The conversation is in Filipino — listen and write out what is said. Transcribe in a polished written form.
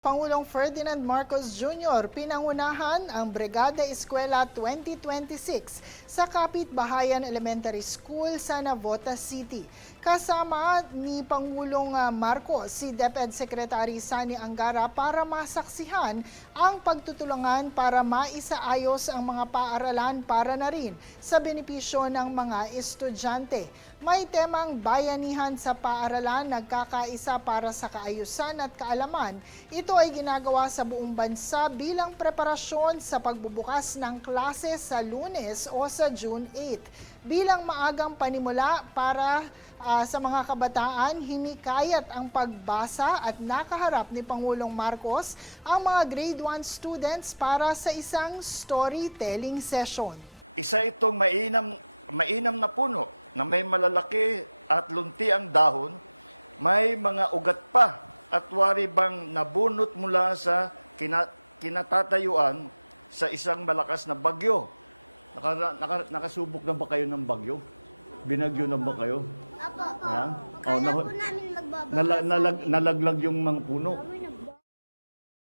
Pangulong Ferdinand Marcos Jr. pinangunahan ang Brigada Eskwela 2026 sa Kapitbahayan Elementary School sa Navotas City. Kasama ni Pangulong Marcos si DepEd Secretary Sani Angara para masaksihan ang pagtutulungan para maisaayos ang mga paaralan para na rin sa benepisyo ng mga estudyante. May temang bayanihan sa paaralan, nagkakaisa para sa kaayusan at kaalaman. Ito ay ginagawa sa buong bansa bilang preparasyon sa pagbubukas ng klase sa Lunes o sa June 8. Bilang maagang panimula para sa mga kabataan, hinikayat ang pagbasa at nakaharap ni Pangulong Marcos ang mga grade 1 students para sa isang storytelling session. Isa itong mainam na puno na may malalaki at lunti ang dahon, may mga ugat pa at wari bang nabunot mula sa kinatatayuan sa isang malakas na bagyo. Nakasubok na ba kayo ng bagyo? Binagyo na ba kayo? Apo. Ha? Kala po namin magbabasa. Nalaglag yung mga puno.